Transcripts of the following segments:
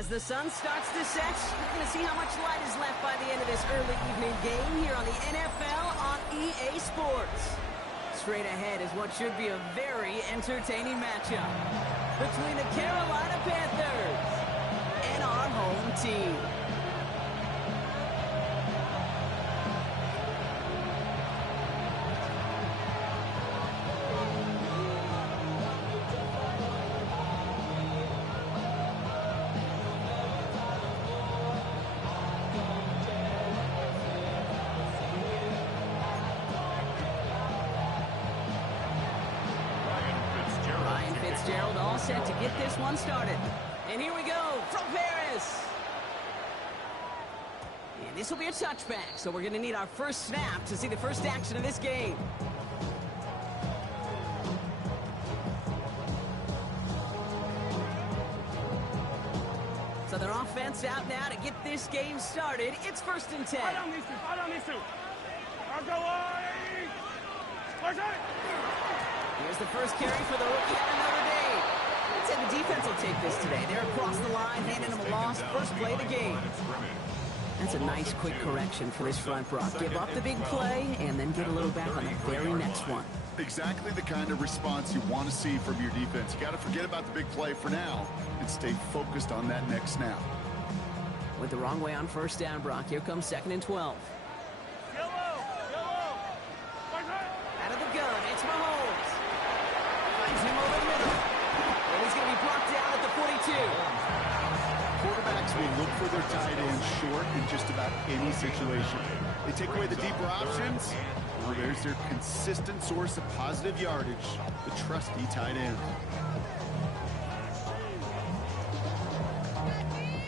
As the sun starts to set, we're going to see how much light is left by the end of this early evening game here on the NFL on EA Sports. Straight ahead is what should be a very entertaining matchup between the Carolina Panthers and our home team. Fitzgerald all set to get this one started. And here we go from Paris. And this will be a touchback, so we're going to need our first snap to see the first action of this game. So their offense out now to get this game started. It's 1st and 10. I don't need to. I'll go on. Here's the first carry for the rookie out of Notre Dame. I'd say the defense will take this today. They're across the line, handing them a loss. First play of the game. That's a nice quick correction for this front, Brock. Give up the big play and then get a little back on the very next one. Exactly the kind of response you want to see from your defense. You got to forget about the big play for now and stay focused on that next snap. Went the wrong way on first down, Brock. Here comes 2nd and 12. Out of the gun, it's Mahomes. Finds him over the middle. And he's going to be brought down at the 42. Quarterbacks will look for their tight end short in just about any situation. They take away the deeper options. Well, there's their consistent source of positive yardage, the trusty tight end.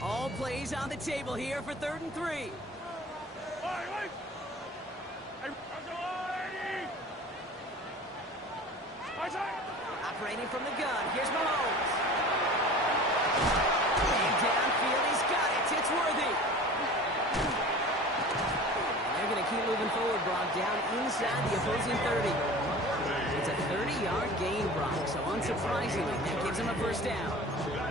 All plays on the table here for 3rd and 3. Operating from the gun, here's Mahomes. And downfield, he's got it. It's Worthy. They're going to keep moving forward, Brock, down inside the opposing 30. It's a 30-yard gain, Brock, so unsurprisingly, that gives him a first down.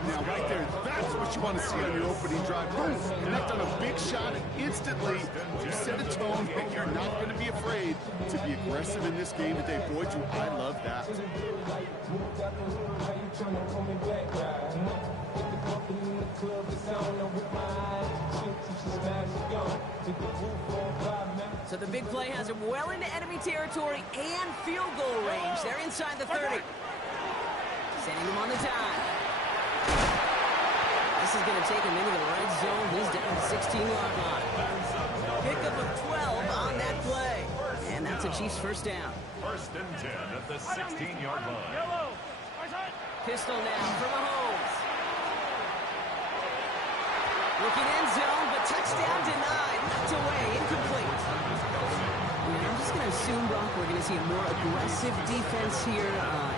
Now, right there, that's what you want to see on your opening drive. Boom! Connect on a big shot, and instantly you set a tone that you're not going to be afraid to be aggressive in this game today. Boy, do I love that. So the big play has him well into enemy territory and field goal range. They're inside the 30. Sending him on the dime. This is going to take him into the red zone. He's down to the 16-yard line. Pickup of 12 on that play. And that's a Chiefs first down. 1st and 10 at the 16-yard line. Pistol now for Mahomes. Looking end zone, but touchdown denied. Knocked away, incomplete. And I'm just going to assume, Brock, we're going to see a more aggressive defense here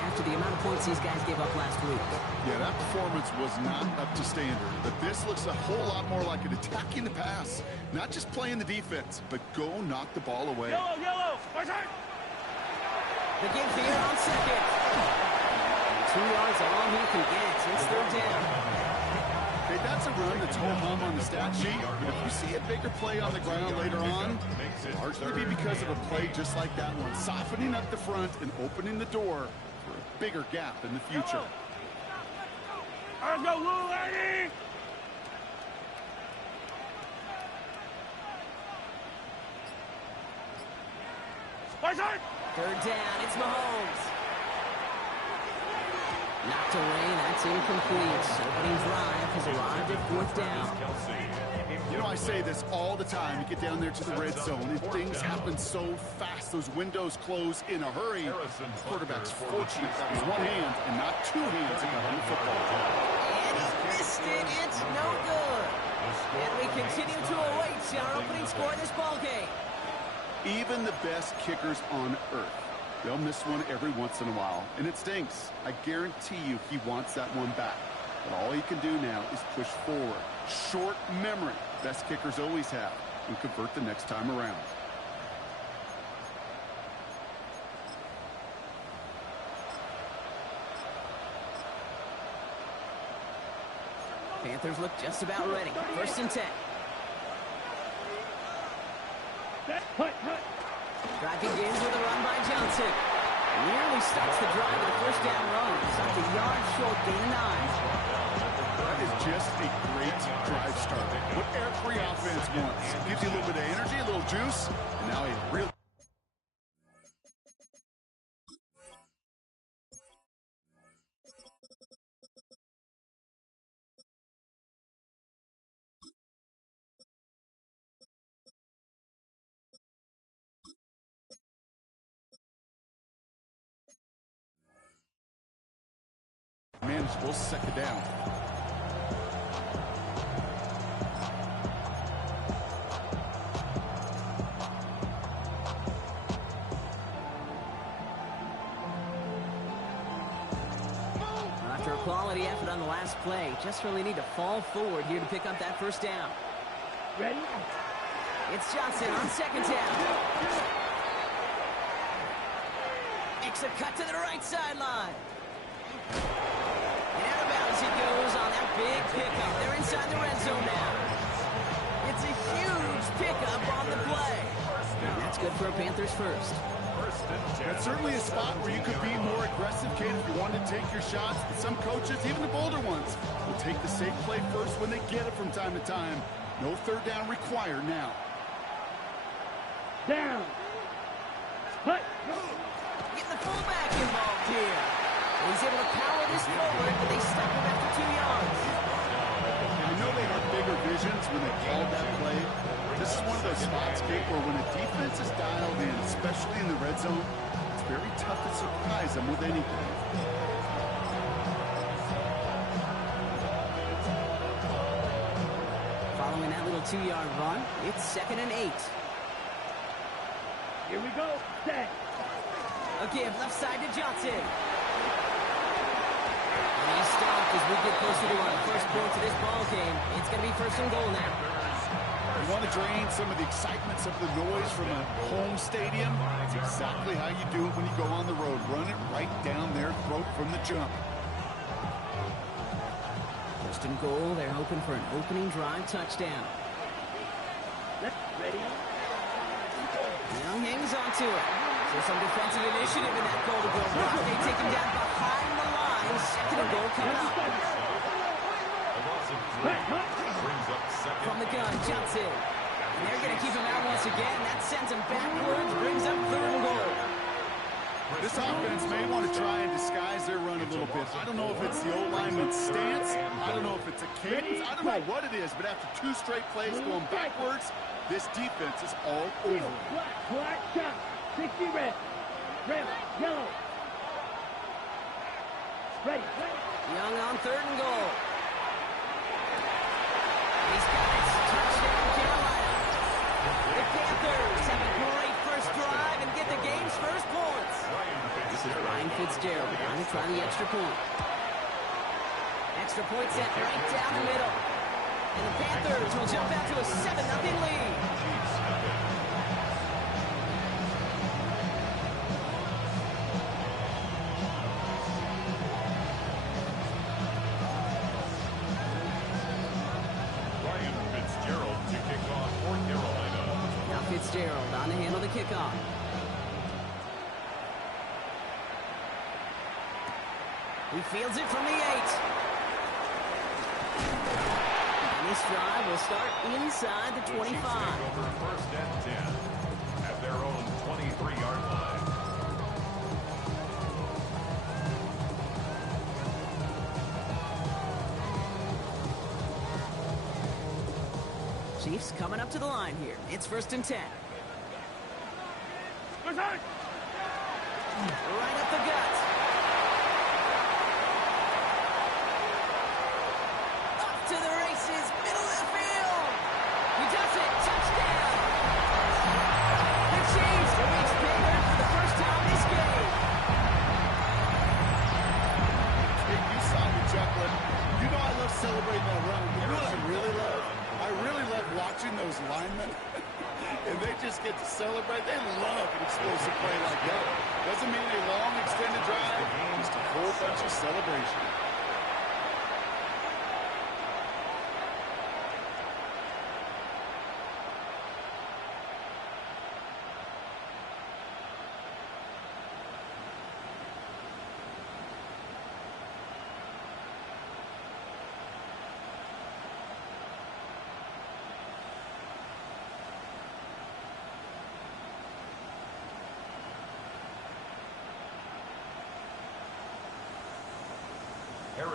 after the amount of points these guys gave up last week. Yeah, that performance was not up to standard, but this looks a whole lot more like an attacking the pass. Not just playing the defense, but go knock the ball away. Yellow. The give here on 2nd. 2 yards all he can get. It's 3rd down. Okay, that's a run that's ho-hum on the stat sheet. But if you see a bigger play on the ground later on, largely be because of a play just like that one, softening up the front and opening the door for a bigger gap in the future. Let's go, Lou, lady! Third down, it's Mahomes. Knocked away, that's incomplete. Opening drive has arrived at 4th down. You know, I say this all the time. You get down there to the red zone, and things happen so fast. Those windows close in a hurry. Quarterback's fortunate that was one hand and not 2 hands in the football. And he missed it. It's no good. And we continue to await our opening score in this ballgame. Even the best kickers on earth, they'll miss one every once in a while, and it stinks. I guarantee you he wants that one back. But all he can do now is push forward. Short memory, best kickers always have, and convert the next time around. Panthers look just about ready. 1st and 10. Drive begins with a run by Johnson. Nearly stops the drive with a 1st down run. Stopped a yard short, gain of 9. That is just a great drive start. What every offense wants. Gives you a little bit of energy, a little juice, and now a real... manageable 2nd down. After a quality effort on the last play, just really need to fall forward here to pick up that 1st down. Ready? It's Johnson on 2nd down. Makes a cut to the right sideline. And out of bounds he goes on that big pickup. They're inside the red zone now. It's a huge pickup on the play. And that's good for a Panthers 1st. That's certainly a spot where you could be more aggressive, Kate, if you wanted to take your shots. But some coaches, even the bolder ones, will take the safe play first when they get it from time to time. No 3rd down required now. Down. Hut. Getting the fullback involved here. And he's able to power this forward, but they stop him after 2 yards. And I know they had bigger visions when they called that play. This is one of those spots, Kate, where when a defense is dialed in, especially in the red zone, it's very tough to surprise them with anything. Following that little 2-yard run, it's 2nd and 8. Here we go. Set. A give left side to Johnson. And he's stopped as we get closer to our 1st points of this ball game. It's going to be 1st and goal now. You want to drain some of the excitement, some of the noise from a home stadium? That's exactly how you do it when you go on the road. Run it right down their throat from the jump. 1st and goal. They're hoping for an opening drive touchdown. Ready? Young hangs on to it. So some defensive initiative in that goal to go block. They take him down behind the line. 2nd and goal coming up. From the gun, Johnson. And they're going to keep him out once again. That sends him backwards, brings up 3rd and goal. This offense may want to try and disguise their run a little bit. I don't know if it's the old lineman's stance. I don't know if it's a cadence. I don't know what it is, but after 2 straight plays going backwards, this defense is all over it. Black, shot. 60 red. Red, yellow. Ready. Young on 3rd and goal. He's got it. Touchdown, Carolina. The Panthers have a great 1st drive and get the game's 1st points. This is Ryan Fitzgerald trying to try the extra point. Extra point set right down the middle. And the Panthers will jump out to a 7-0 lead. Fitzgerald on to handle the kickoff. He fields it from the 8. And this drive will start inside the 25. Over 1st and 10 at their own 23-yard line. Chiefs coming up to the line here. It's 1st and 10. Right up the gut. Up to the races, middle of the field. He does it. Touchdown. The Chiefs reach Baylor for the 1st time this game. Hey, you saw me chuckling. You know I love celebrating that run. You know what I really love? I really love watching those linemen, and they just get to celebrate. They love an explosive play like that. Doesn't mean a long, extended drive, just a whole bunch of celebration.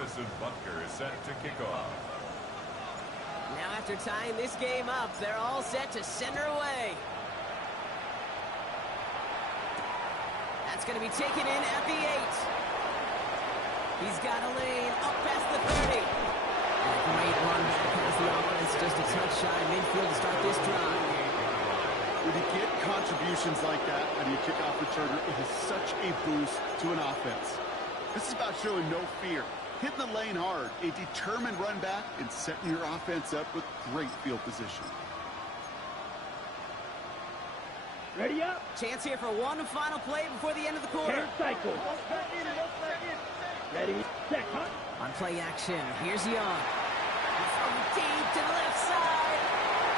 Harrison Butker is set to kick off. Now after tying this game up, they're all set to send her away. That's going to be taken in at the 8. He's got a lane up past the 30. And a great run back past the offense, just a touch shy of midfield to start this drive. When you get contributions like that out of your kickoff returner, it is such a boost to an offense. This is about showing no fear, hitting the lane hard, a determined run back, and setting your offense up with great field position. Ready up. Chance here for one final play before the end of the quarter. 10 cycles. Ready, set, cut. On play action, here's Young. From deep to the left side.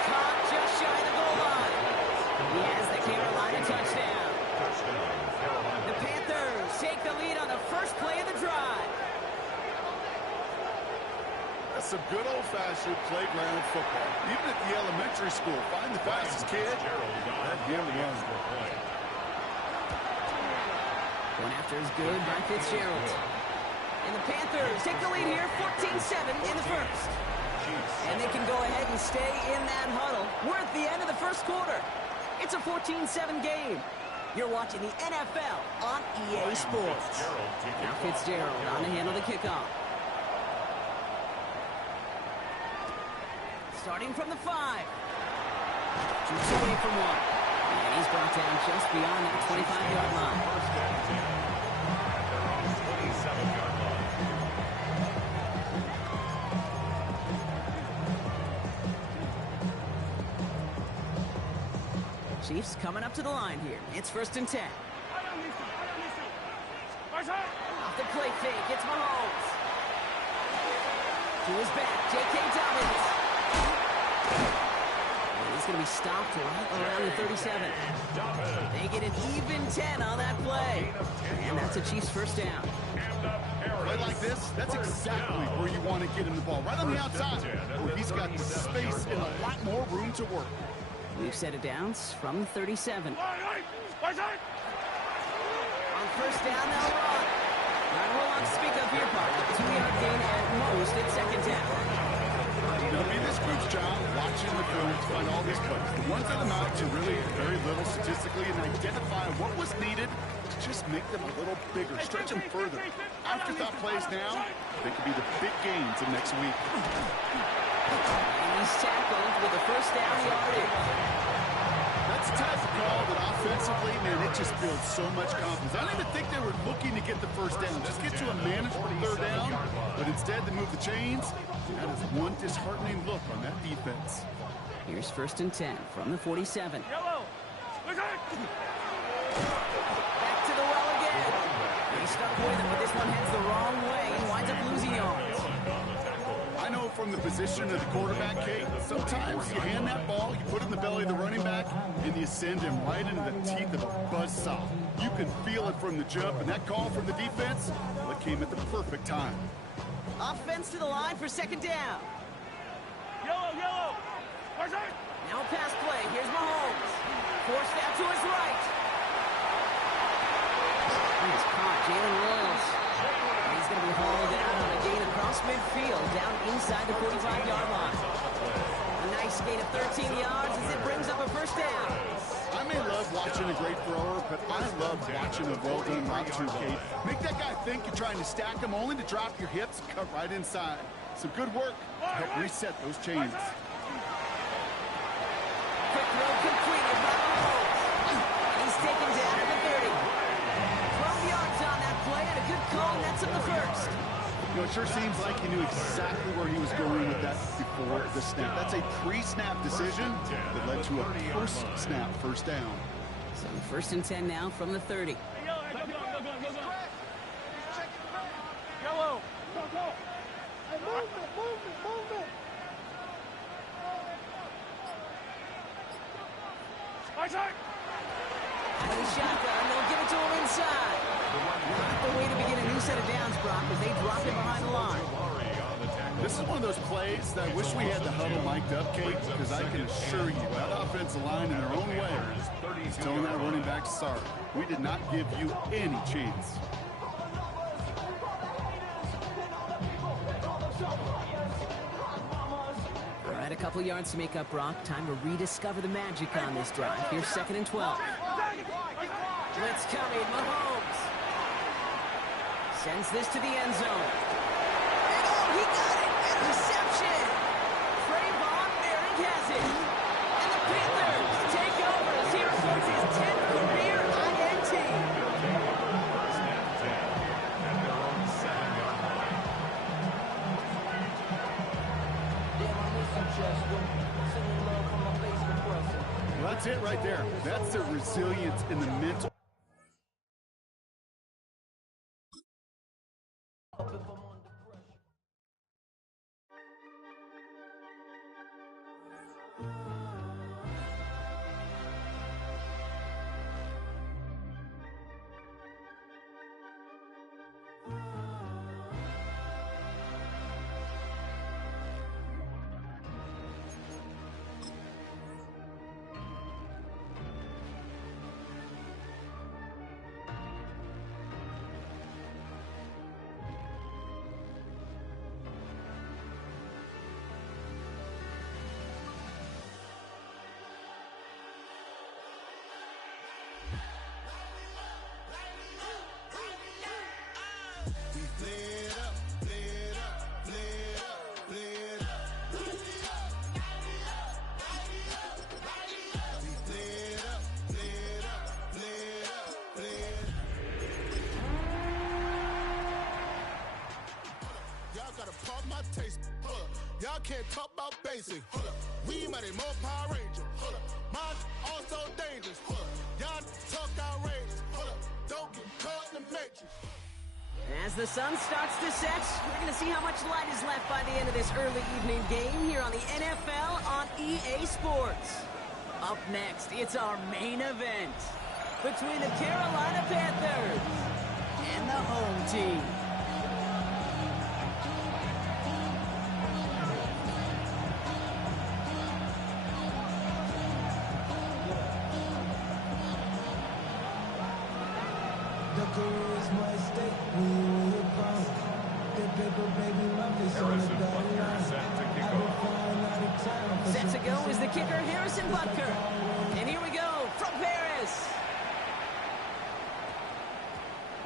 Caught just shy of the goal line. He has the Carolina touchdown. The Panthers take the lead on the first play of the drive. That's some good old-fashioned playground football. Even at the elementary school, find the fastest kid. Let him run. Going after is good by Fitzgerald. And the Panthers take the lead here, 14-7 in the first. And they can go ahead and stay in that huddle. We're at the end of the first quarter. It's a 14-7 game. You're watching the NFL on EA Sports. Now Fitzgerald on to handle the kickoff. Starting from the 5. Shoots away from one. And he's brought down just beyond that 25-yard line. First and 10. They're on the 27-yard line. Chiefs coming up to the line here. It's first and 10. Off the play fake, it's Mahomes. To his back, J.K. Dobbins. And he's going to be stopped right around the 37. They get an even 10 on that play. And that's a Chiefs first down. Play like this, that's exactly where you want to get him the ball. Right on the outside, where he's got the space and a lot more room to work. We've set it down from 37. On first down, they'll run. Not a whole lot to speak of here, Park. 2-yard gain at most at second down. It'll be this group's job watching the film to find all these plays. The ones that amount to really very little statistically and identify what was needed to just make them a little bigger, stretch them further. Afterthought plays now, they could be the big gains of next week. And he's tackled with a first down yardage. That's the type of call that offensively, man, it just builds so much confidence. I don't even think they were looking to get the first down, just get to a manageable third down, but instead they move the chains. That is one disheartening look on that defense. Here's first and 10 from the 47. Back to the well again. He's stuck with him, but this one heads the wrong way and winds up losing yards. I know from the position of the quarterback, Kate, sometimes you hand that ball, you put it in the belly of the running back, and you send him right into the teeth of a buzzsaw. You can feel it from the jump, and that call from the defense, well, it came at the perfect time. Offense to the line for second down. Yellow. Now a pass play. Here's Mahomes. Forced out to his right. He's caught Jalen Williams. And he's going to be hauled down on a gain across midfield, down inside the 45-yard line. A nice gain of 13 yards as it brings up a first down. I may love watching a great thrower, but I love watching a well-done route too, Kate. Make that guy think you're trying to stack him only to drop your hips and cut right inside. Some good work to help reset those chains. Quick throw completed by Mahomes. And he's taken down at the 30. 12 yards on that play and a good call, and that's in the first. You know, it sure seems like he knew exactly where he was going with that before the snap. That's a pre-snap decision that led to a post-snap first down. So first and 10 now from the 30. Yellow. Go. Hey, movement. Out of the shotgun, they'll give it to him inside. Not the way to begin a new set of downs, Brock, as they drop it behind the line. This is one of those plays that I wish we had the huddle mic'd up, Kate, because I can assure you that offensive line in their own way is telling that running back, sorry, we did not give you any chance. couple yards to make up, Brock. Time to rediscover the magic on this drive. Here's 2nd and 12. Blitz coming, Mahomes. Sends this to the end zone. And oh, he got it! Interception! Trayvon Merrick has it. And the Panthers take over as he records his 10th career INT. Well, that's it right there. That's the resilience in the mental. Y'all can't talk about basic. We mighty more Power Ranger. Mine also dangerous. Y'all talk outrageous. Don't get caught in the matrix. As the sun starts to set, we're going to see how much light is left by the end of this early evening game here on the NFL on EA Sports. Up next, it's our main event between the Carolina Panthers and the home team. Set to go is the kicker, Harrison Butker. And here we go from Paris.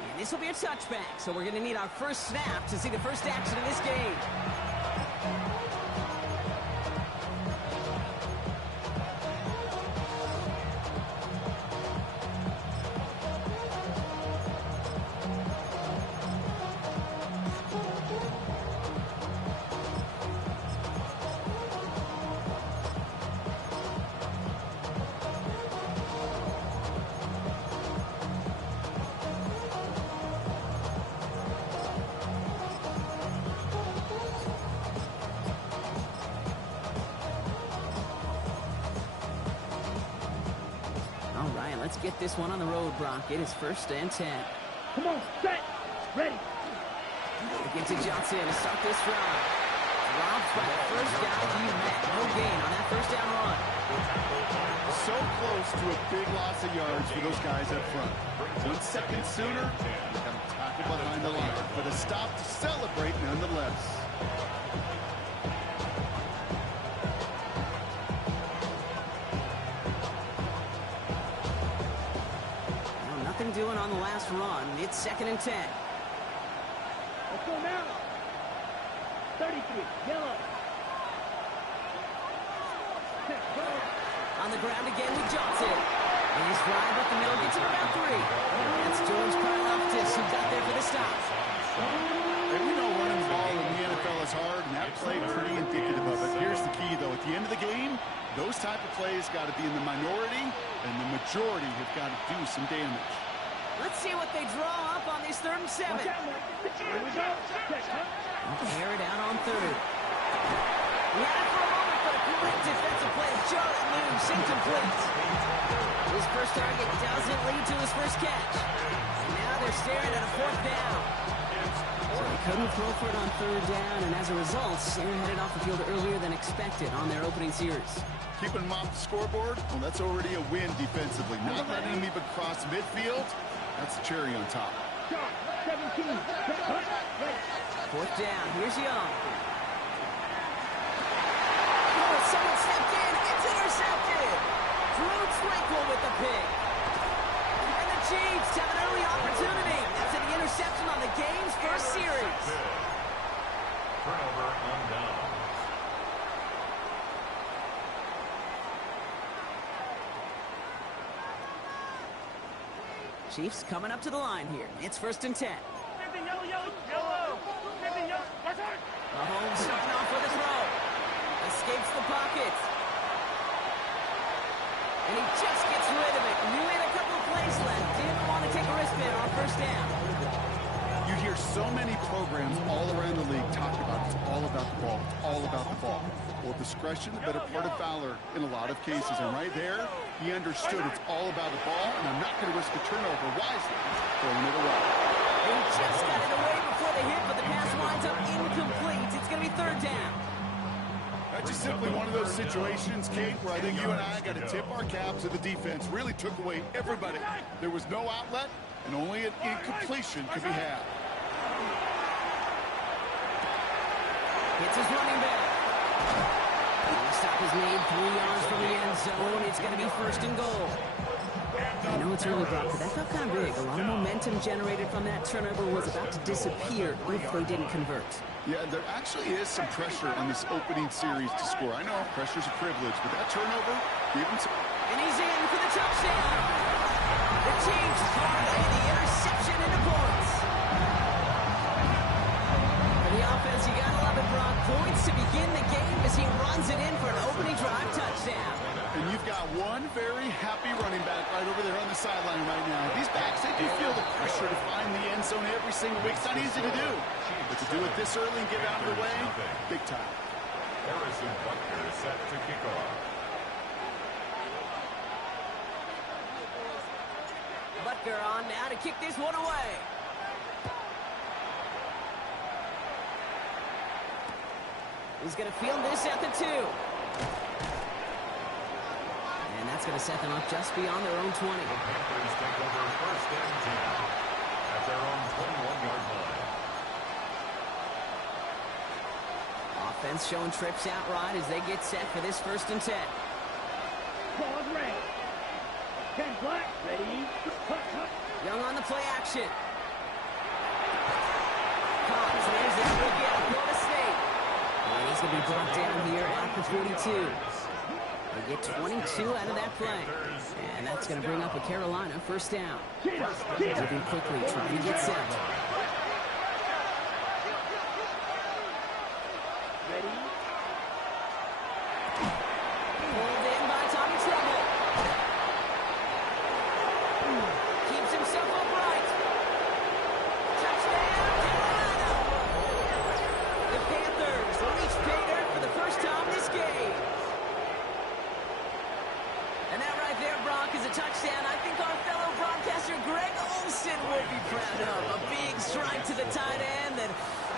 And this will be a touchback, so we're going to need our first snap to see the first action of this game. Let's get this one on the road, Brock. It is 1st and 10. Come on, set, ready. Get to Johnson to start this drive. Dropped by the first down he met. No gain on that first down run. So close to a big loss of yards for those guys up front. 1 second sooner, they have a tackle behind the line. But a stop to celebrate nonetheless. Doing on the last run. It's 2nd and 10. Let's go now. 33, yellow. On the ground again with Johnson. And he's drive up the middle, gets him around 3. That's George Karlaftis who got there for the stop. And we know running the ball in the NFL is hard, and that play pretty indicative of it. Here's the key, though. At the end of the game, those type of plays got to be in the minority, and the majority have got to do some damage. Let's see what they draw up on this 3rd and 7. Here we go. Air it out on 3rd. He had it for a moment, but a great defensive play. Jarrett loose, incomplete. His first target doesn't lead to his first catch. And now they're staring at a 4th down. So they couldn't throw for it on 3rd down, and as a result, they're headed off the field earlier than expected on their opening series. Keeping them off the scoreboard, well, that's already a win defensively. Not letting them even cross midfield, that's a cherry on top. 17, 4th down, here's Young. Oh, Chiefs coming up to the line here. It's 1st and 10. Mahomes starting off with a throw. Escapes the pocket. And he just gets rid of it. Knew he had a couple of plays left. Didn't want to take a risk there on 1st down. You hear so many programs all around the league talk about it's all about the ball. It's all about the ball. Well, discretion, the better part of valor in a lot of cases. And right there, he understood it's all about the ball, and I'm not going to risk a turnover wisely. Throwing it away. He just got it away before the hit, but the pass winds up incomplete. It's going to be 3rd down. That's just simply one of those situations, Kate, where I think you and I got to tip our caps to the defense. Really took away everybody. There was no outlet, and only an incompletion could be had. It's his running back. The stop is made 3 yards from the end zone. It's going to be 1st and goal. I know it's early, Brock, but that felt kind of big. A lot of momentum generated from that turnover was about to disappear if they didn't convert. Yeah, there actually is some pressure on this opening series to score. I know pressure's a privilege, but that turnover, even some... And he's in for the touchdown. The Chiefs parlay the interception into points. For the offense, you gotta love it, Brock. Points to begin the game as he runs it in for an opening drive touchdown. And you've got one very happy running back right over there on the sideline right now. These backs, they do feel the pressure to find the end zone every single week. It's not easy to do. But to do it this early and get out of the way, big time. Harrison Butker is set to kick off. Butker on now to kick this one away. He's going to field this at the 2. And that's going to set them up just beyond their own 20. The Panthers take over 1st and 10 at their own 21-yard line. Offense showing trips out right as they get set for this 1st and 10. Pause red. 10 black. Ready. Cut, cut. Young on the play action. Cobbs, there's that rookie out of Florida State. And he's going to be brought down here at the 42. They get 22 out of that play. And that's going to bring up a Carolina 1st down. Moving quickly, trying to get set. Ready. Pulled in by Tommy Tremble. Keeps himself upright. Touchdown, Carolina! The Panthers reach pay dirt for the first time this game. And that right there, Brock, is a touchdown I think our fellow broadcaster Greg Olsen would be proud of. A big strike to the tight end that I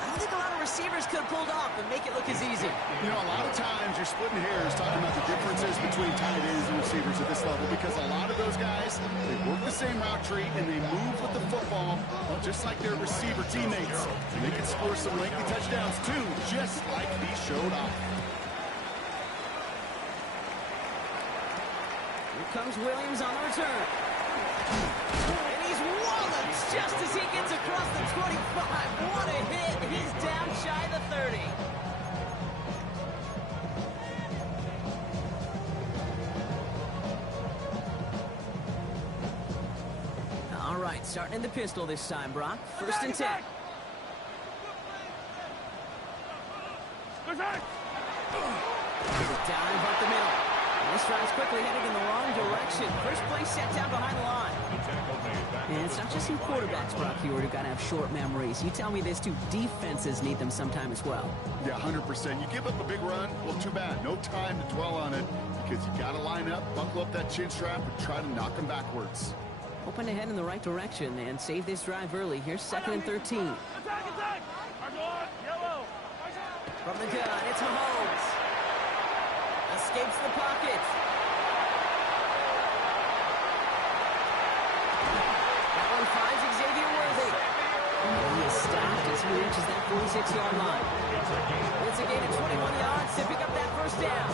don't think a lot of receivers could have pulled off and make it look as easy. You know, a lot of times you're splitting hairs talking about the differences between tight ends and receivers at this level because a lot of those guys, they work the same route tree and they move with the football just like their receiver teammates. And they can score some lengthy touchdowns too, just like he showed off. Here comes Williams on the return. And he's walloped just as he gets across the 25. What a hit. He's down shy of the 30. All right, starting in the pistol this time, Brock. 1st and 10. Down about the middle. And this drive's quickly headed in the wrong direction. First play set down behind the line. And it's not just you quarterbacks, Brock, who are going to have short memories. You tell me this too. Defenses need them sometime as well. Yeah, 100%. You give up a big run, well, too bad. No time to dwell on it because you got to line up, buckle up that chin strap, and try to knock them backwards. Hoping to head in the right direction and save this drive early. Here's 2nd and 13. Attack, attack. Yellow. From the gun, it's Mahomes. Escapes the pocket. That one finds Xavier Worthy. And he is stopped as he reaches that 46-yard line. It's a gain of 21 yards to pick up that 1st down.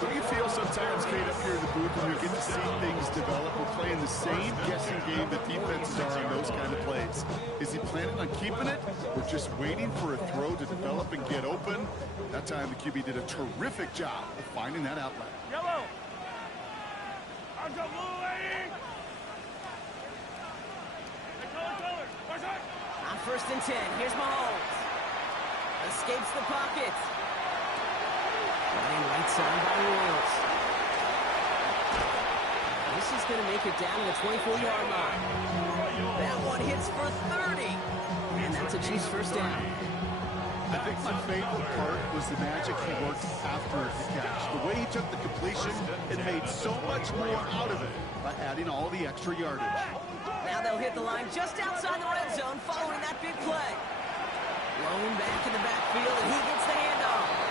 Don't you feel sometimes, Kate, up here in the booth when we get to see things develop? We're playing the same guessing game that defenses are on those kind of plays. Is he planning on keeping it or just waiting for a throw to develop and get open? That time the QB did a terrific job of finding that outlet. Yellow. first and 10. Here's Mahomes. Escapes the pocket. Running right side by Williams. This is going to make it down to the 24-yard line. That one hits for 30. And that's a Chiefs first down. I think my favorite part was the magic he worked after the catch. The way he took the completion and made so much more out of it by adding all the extra yardage. Now they'll hit the line just outside the red zone following that big play. Lone back in the backfield, and he gets the handoff.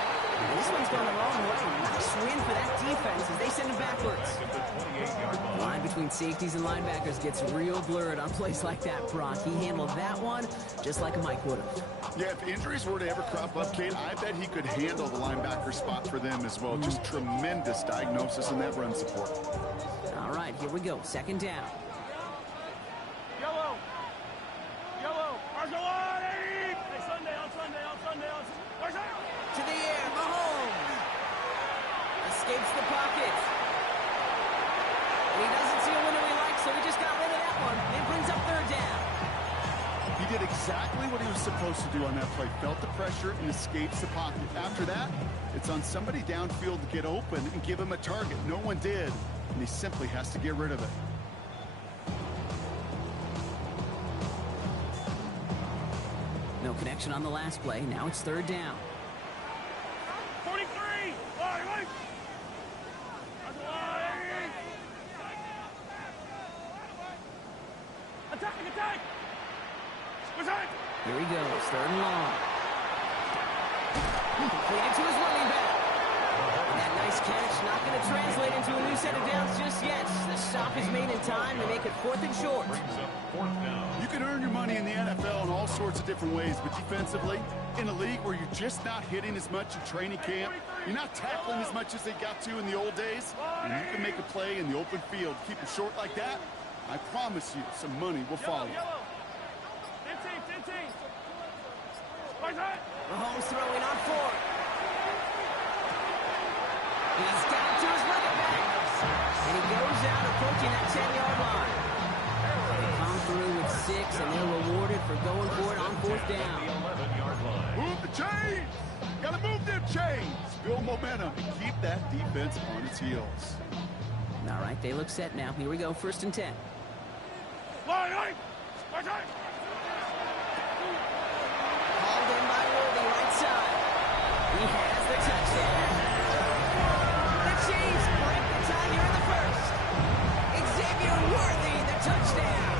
This one's going the wrong way. Nice win for that defense as they send him backwards. The line between safeties and linebackers gets real blurred on plays like that, Brock. He handled that one just like a Mike would have. Yeah, if injuries were to ever crop up, Kate, I bet he could handle the linebacker spot for them as well. Just tremendous diagnosis in that run support. All right, here we go. Second down. Yellow. Sunday. To the air, Mahomes. Escapes the pocket. And he doesn't see a window he likes, so he just got rid of that one. It brings up third down. He did exactly what he was supposed to do on that play. Felt the pressure and escapes the pocket. After that, it's on somebody downfield to get open and give him a target. No one did, and he simply has to get rid of it. No connection on the last play. Now it's third down. 43. Attack. Here he goes, third and long. Completed to his running back. And that nice catch not going to translate into a new set of downs just yet. The stop is made in time to make it fourth and short. You can earn your money in the NFL in all sorts of different ways, but defensively, in a league where you're just not hitting as much in training camp, you're not tackling as much as they got to in the old days, and you can make a play in the open field. Keep it short like that, I promise you some money will follow. 15. Mahomes throwing on fourth. He's down to his running back. And he goes out approaching that 10-yard line. They come through with 6, and they're rewarded for going for it on fourth down. Move the chains! Gotta move them chains! Build momentum and keep that defense on its heels. All right, they look set now. Here we go, first and 10. Called in by Worthy, right side. He has the touchdown. The Chiefs break the tie here in the first. Xavier Worthy, the touchdown.